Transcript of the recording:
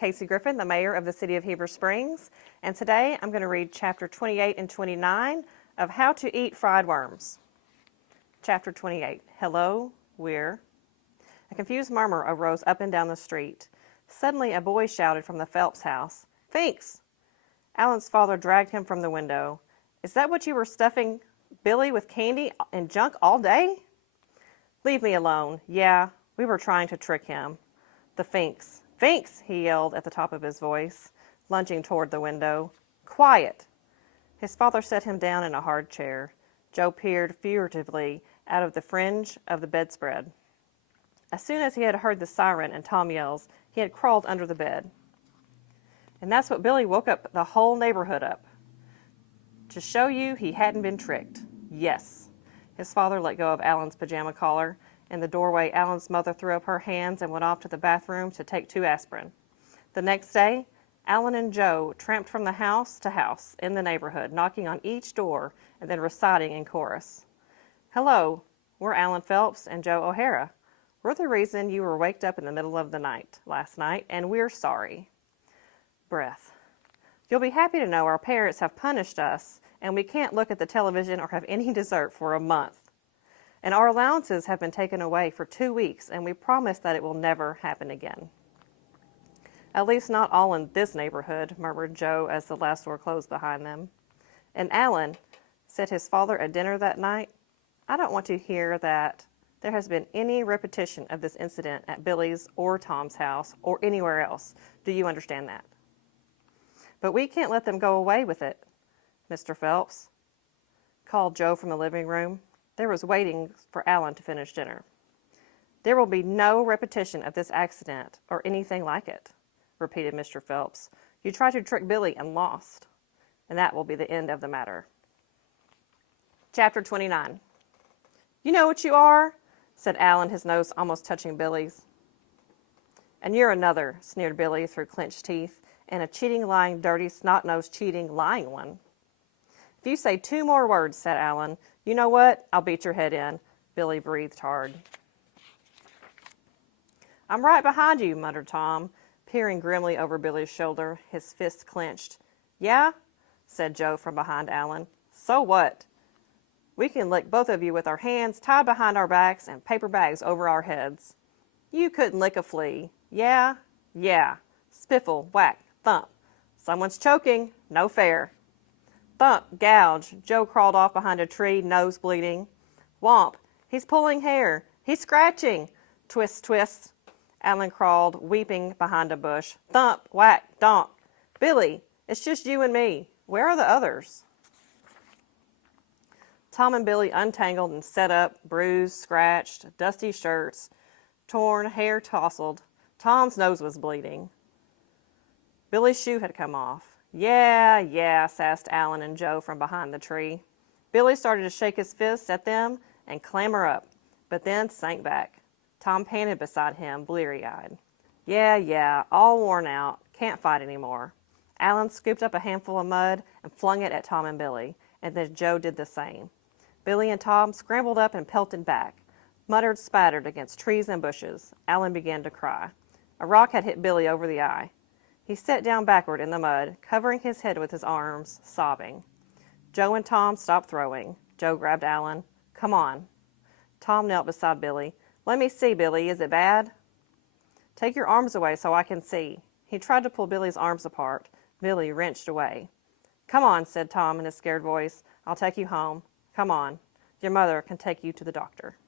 Casey Griffin, the mayor of the city of Heber Springs, and today I'm going to read chapter 28 and 29 of How to Eat Fried Worms. Chapter 28, Hello, We're. A confused murmur arose up and down the street. Suddenly a boy shouted from the Phelps house, "Finks!" Alan's father dragged him from the window. "Is that what you were stuffing Billy with candy and junk all day?" "Leave me alone. Yeah, we were trying to trick him." "The Finks! Finks!" he yelled at the top of his voice, lunging toward the window. "Quiet!" His father set him down in a hard chair. Joe peered furtively out of the fringe of the bedspread. As soon as he had heard the siren and Tom yells, he had crawled under the bed. And that's what Billy woke up the whole neighborhood up. To show you he hadn't been tricked. Yes. His father let go of Alan's pajama collar. In the doorway, Alan's mother threw up her hands and went off to the bathroom to take 2 aspirin. The next day, Alan and Joe tramped from the house to house in the neighborhood, knocking on each door and then reciting in chorus. "Hello, we're Alan Phelps and Joe O'Hara. We're the reason you were waked up in the middle of the night last night, and we're sorry." Breath. "You'll be happy to know our parents have punished us, and we can't look at the television or have any dessert for a month. And our allowances have been taken away for 2 weeks, and we promise that it will never happen again." "At least not all in this neighborhood," murmured Joe as the last door closed behind them. "And Alan," said his father at dinner that night, "I don't want to hear that there has been any repetition of this incident at Billy's or Tom's house or anywhere else. Do you understand that?" "But we can't let them go away with it, Mr. Phelps," called Joe from the living room. There was waiting for Alan to finish dinner. "There will be no repetition of this accident or anything like it," repeated Mr. Phelps. "You tried to trick Billy and lost, and that will be the end of the matter." Chapter 29. "You know what you are?" said Alan, his nose almost touching Billy's. "And you're another," sneered Billy through clenched teeth, "and a cheating, lying, dirty, snot-nosed, cheating, lying one." "If you say 2 more words," said Alan, "you know what? I'll beat your head in." Billy breathed hard. "I'm right behind you," muttered Tom, peering grimly over Billy's shoulder, his fists clenched. "Yeah?" said Joe from behind Alan. "So what? We can lick both of you with our hands tied behind our backs and paper bags over our heads. You couldn't lick a flea. Yeah? Yeah. Spiffle, whack, thump. Someone's choking. No fair. Thump, gouge. Joe crawled off behind a tree, nose bleeding. Whomp. He's pulling hair. He's scratching. Twist, twist. Alan crawled, weeping, behind a bush. Thump, whack, donk. Billy, it's just you and me. Where are the others? Tom and Billy untangled and set up, bruised, scratched, dusty shirts, torn, hair tousled. Tom's nose was bleeding. Billy's shoe had come off. Yeah, sassed Alan and Joe from behind the tree. Billy started to shake his fists at them and clamber up, but then sank back. Tom panted beside him, bleary-eyed. Yeah, all worn out. Can't fight anymore. Alan scooped up a handful of mud and flung it at Tom and Billy, and then Joe did the same. Billy and Tom scrambled up and pelted back. Muttered, spattered against trees and bushes. Alan began to cry. A rock had hit Billy over the eye. He sat down backward in the mud, covering his head with his arms, sobbing. Joe and Tom stopped throwing. Joe grabbed Alan. "Come on." Tom knelt beside Billy. "Let me see, Billy. Is it bad?" "Take your arms away so I can see." He tried to pull Billy's arms apart. Billy wrenched away. "Come on," said Tom in a scared voice. "I'll take you home. Come on. Your mother can take you to the doctor."